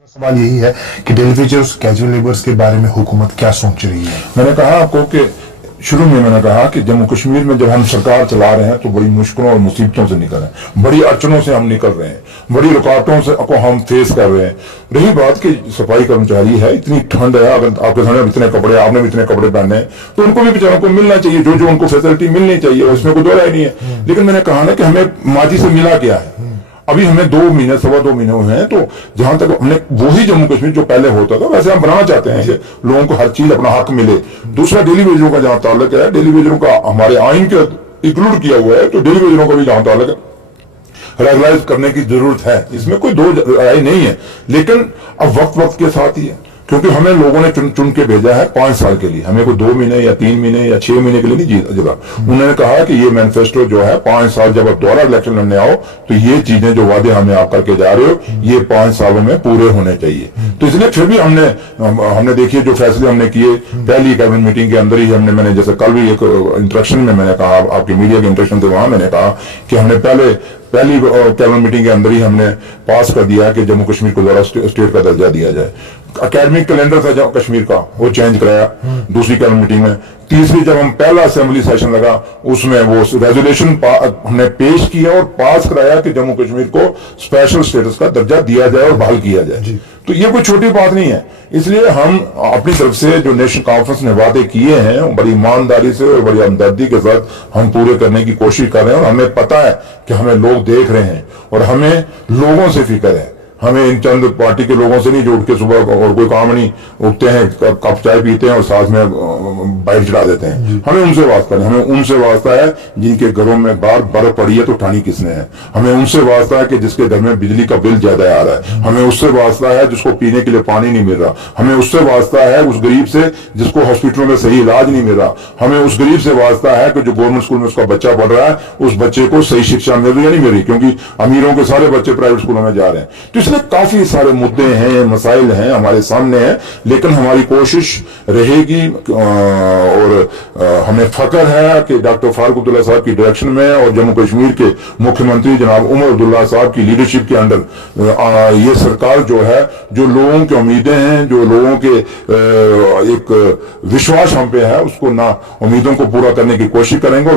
सवाल यही है कि डेली वेजर्स कैजुअल लेबर्स के बारे में हुकूमत क्या सोच रही है। मैंने कहा आपको कि शुरू में मैंने कहा कि जम्मू कश्मीर में जब हम सरकार चला रहे हैं तो बड़ी मुश्किलों और मुसीबतों से निकल रहे हैं, बड़ी अड़चनों से हम निकल रहे हैं, बड़ी रुकावटों से को हम फेस कर रहे हैं। रही बात कि सफाई कर्मचारी है, इतनी ठंड है, अगर आपके सामने इतने कपड़े, आपने भी इतने कपड़े पहने हैं, तो उनको भी बेचारों को मिलना चाहिए, जो जो उनको फैसिलिटी मिलनी चाहिए, उसमें कोई दो राय नहीं है। लेकिन मैंने कहा ना कि हमें माजी से मिला क्या है। अभी हमें 2 महीने, 2.25 महीने हुए हैं, तो जहां तक हमने वही जम्मू कश्मीर जो पहले होता था वैसे हम बनाना चाहते हैं कि लोगों को हर चीज अपना हक मिले। दूसरा, डेली वेजरों का जहां ताल्लुक है, डेली वेजरों का हमारे आइन के इंक्लूड किया हुआ है, तो डेली वेजरों का भी जहां ताल्लुक है रेगुलाइज करने की जरूरत है, इसमें कोई दो राय नहीं है। लेकिन अब वक्त वक्त के साथ ही है, क्योंकि हमें लोगों ने चुन के भेजा है 5 साल के लिए, हमें कोई 2 महीने या 3 महीने या 6 महीने के लिए नहीं जीता। उन्होंने कहा कि ये मैनिफेस्टो जो है 5 साल, जब आप दोबारा इलेक्शन लड़ने आओ तो ये चीजें जो वादे हमें आप करके जा रहे हो ये 5 सालों में पूरे होने चाहिए। तो इसलिए फिर भी हमने देखिए जो फैसले हमने किए पहली कैबिनेट मीटिंग के अंदर ही मैंने जैसे कल भी एक इंटरेक्शन में मैंने कहा, आपकी मीडिया के इंटरेक्शन थे वहां मैंने कहा कि हमने पहली कैबिनेट मीटिंग के अंदर ही हमने पास कर दिया कि जम्मू कश्मीर को दोबारा स्टेट का दर्जा दिया जाए। अकेडमिक कैलेंडर था कश्मीर का, वो चेंज कराया दूसरी कैबिनेट मीटिंग में। तीसरी, जब हम पहला असेंबली सेशन लगा उसमें वो रेजोल्यूशन हमने पेश किया और पास कराया कि जम्मू कश्मीर को स्पेशल स्टेटस का दर्जा दिया जाए और बहाल किया जाए। तो ये कोई छोटी बात नहीं है। इसलिए हम अपनी तरफ से जो नेशनल कॉन्फ्रेंस ने वादे किए हैं बड़ी ईमानदारी से और बड़ी हमदर्दी के साथ हम पूरे करने की कोशिश कर रहे हैं। और हमें पता है कि हमें लोग देख रहे हैं और हमें लोगों से फिक्र है। हमें इन चंद पार्टी के लोगों से नहीं जो उठ के सुबह और कोई काम नहीं, उठते हैं, कप चाय पीते हैं और साथ में बाइक चढ़ा देते हैं। हमें उनसे वास्ता नहीं, हमें उनसे वास्ता है जिनके घरों में बार बर्फ पड़ी है तो उठानी किसने है। हमें उनसे वास्ता है कि जिसके घर में बिजली का बिल ज्यादा आ रहा है। हमें उससे वास्ता है जिसको पीने के लिए पानी नहीं मिल रहा। हमें उससे वास्ता है उस गरीब से जिसको हॉस्पिटलों में सही इलाज नहीं मिल रहा। हमें उस गरीब से वास्ता है कि जो गवर्नमेंट स्कूल में उसका बच्चा पढ़ रहा है उस बच्चे को सही शिक्षा मिल रही है नहीं मिल रही, क्योंकि अमीरों के सारे बच्चे प्राइवेट स्कूलों में जा रहे हैं। तो इसमें काफी सारे मुद्दे हैं, मसाइल हैं हमारे सामने हैं। लेकिन हमारी कोशिश रहेगी और हमें फख्र है कि डॉक्टर फारूक अब्दुल्ला साहब की डायरेक्शन में और जम्मू कश्मीर के मुख्यमंत्री जनाब उमर अब्दुल्ला साहब की लीडरशिप के अंडर ये सरकार जो है, जो लोगों की उम्मीदें हैं, जो लोगों के एक विश्वास हम पे है, उसको ना उम्मीदों को पूरा करने की कोशिश करेंगे।